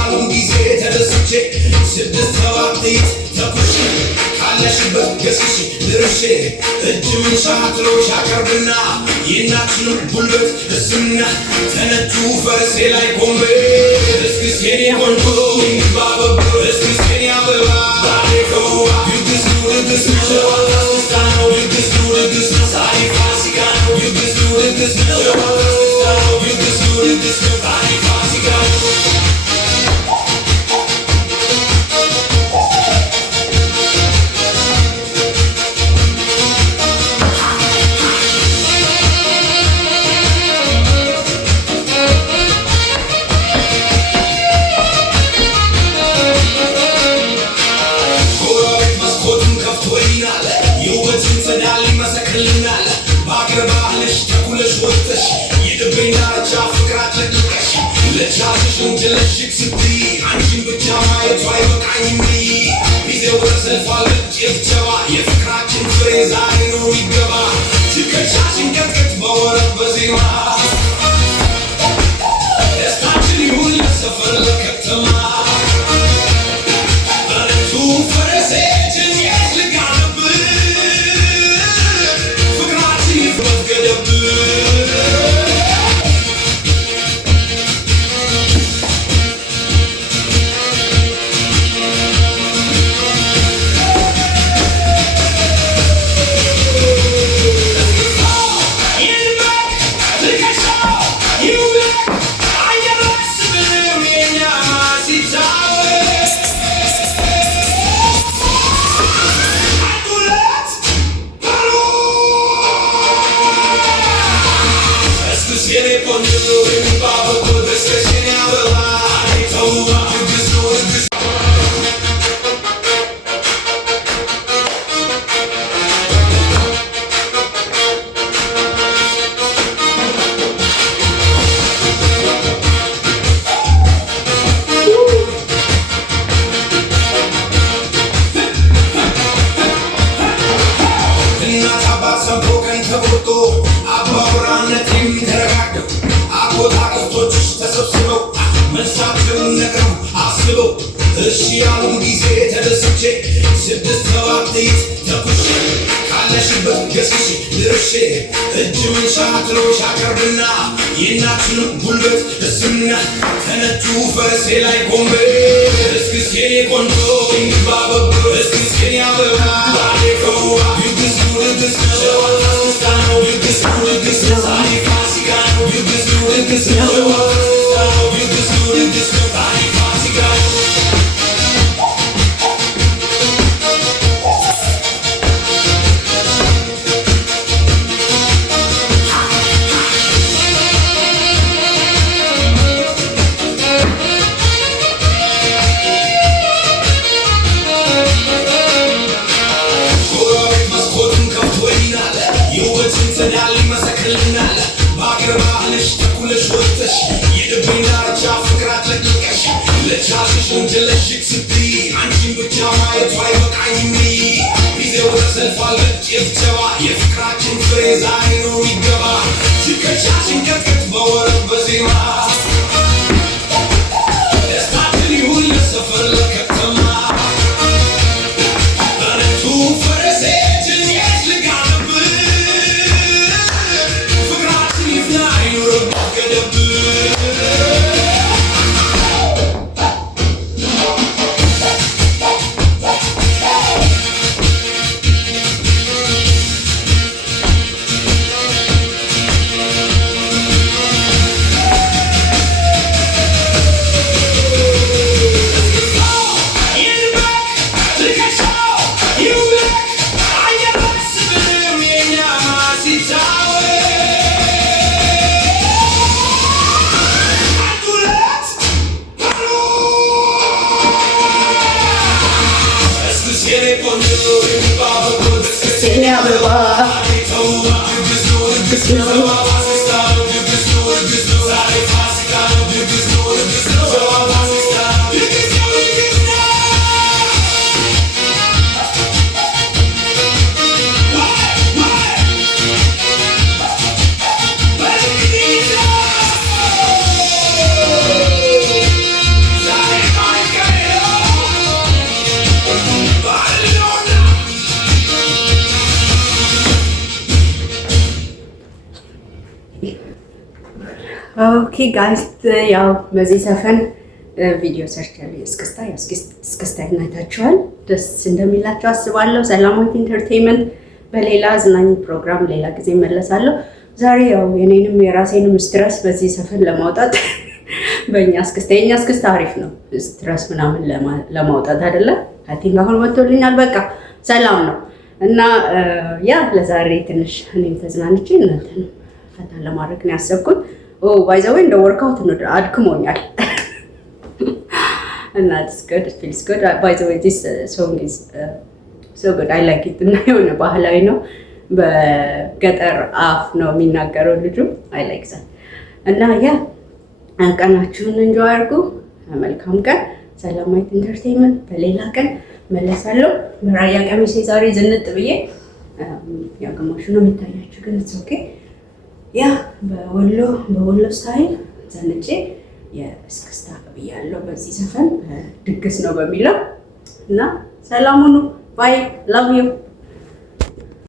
ያሉን ጊዜ ተደስቼ ስድስት ሰባት ጥይት ተኩሼ ካለሽበት ገስግሼ ድርሼ እጅ መንሻ ትሎሽ አቀርብና የእናትሽንም ጉልበት እስምና ተነቱ ፈረሴ ላይ ቆሜ እስክስ የኔ ቆንጆ ይባበብ እስክስ የኔ አበባ ባሬከዋ ድግስ ነው ድግስ ነው ሸዋ ደስታ ነው ድግስ ነው ድግስ ነው ዛሬ ፋሲካ ነው ድግስ ነው ድግስ ነው ሸዋ ደስታ ነው ድግስ ነው ድግስ ነው ዛሬ ፋሲካ ነው ለቻሽሽን ጀለሽክ ስትይ አንቺን ብቻ ማየቱ አይበቃኝም ጊዜው ተሰልፏል ጭፍጨባ የፍቅራችን ፍሬ ዛሬ ነው ይገባ ትከሻሽን ቀጥቅጥ በወረት በዜማ ደስታችን ይሁን ለሰፈር ለከተማ በረቱ ፈረሴ ጅንየት ልጋነብን ፍቅራችን ይፍረት ገደብን እሺ ያሉን ጊዜ ተደስቼ ስድስት ሰባት ጥይት ተኩሼ ካለሽበት ገስግሼ ድርሼ እጅ መንሻ ትሎሽ አቀርብና የእናትሽንም ጉልበት እስምና ተነቱ ፈረሴ ላይ ቆሜ እስክስ የኔ ቆንጆ ይባበብ እስክስ የኔ አበባ ባሬከዋ ድግስ ነው ድግስ ነው ሸዋ ደስታ ነው ድግስ ነው ድግስ ነው ዛሬ ፋሲካ ነው ድግስ ነው ድግስ ነው ሸዋ ደስታ ነው ድግስ ነው ድግስ ነው ዛሬ ፋሲካ ነው ለቻሽሽን ጀለሽክ ስትይ አንቺን ብቻ ማየቱ አይበቃኝም ጊዜው ተሰልፏል ጭፍጨባ የፍቅራችን ፍሬ ዛሬ ነው ይገባ ትከሻሽን ቀጥቅጥ በወረት በዜማ ደስታችን ይሁን ለሰፈር ለከተማ በረቱ ፈረሴ ጅንየት ልጋነብን ፍቅራችን ይፍና ይኑርበት ገደብን ኦኬ ጋይስ ያው በዚህ ዘፈን ቪዲዮ ሰርች ያለው እስክስታ አይታችኋል። ደስ እንደሚላችሁ አስባለሁ። ሰላማዊት ኢንተርቴይንመንት በሌላ አዝናኝ ፕሮግራም ሌላ ጊዜ መለሳለሁ። ዛሬ ያው የኔንም የራሴንም ስትረስ በዚህ ዘፈን ለማውጣት በእኛ እስክስታ አሪፍ ነው። ስትረስ ምናምን ለማውጣት አይደለም። አይ ቲንክ አሁን ወጥቶልኛል። በቃ ሰላም ነው እና ያ ለዛሬ ትንሽ እኔም ተዝናንቼ እናንተን ፈታ ለማድረግ ነው ያሰብኩት። ባይ ዘ ወይ እንደ ወርክአውት ነው አድክሞኛል እና it feels good by the way this song is so good I like it እና የሆነ ባህላዊ ነው በገጠር አፍ ነው የሚናገረው ልጁ I like that እና ያ ቀናችሁን እንጆይ አድርጉ። መልካም ቀን። ሰላማዊት ኢንተርቴይንመንት በሌላ ቀን መለሳለሁ። በራያ ቀሚሴ ዛሬ ዝንጥ ብዬ ያው ግማሹ ነው የሚታያችሁ ግን it's okay ያ በወሎ ስታይል ዘንጬ የእስክስታ ብያለሁ በዚህ ዘፈን ድግስ ነው በሚለው እና ሰላም ሁኑ። ባይ ላቭ ዩ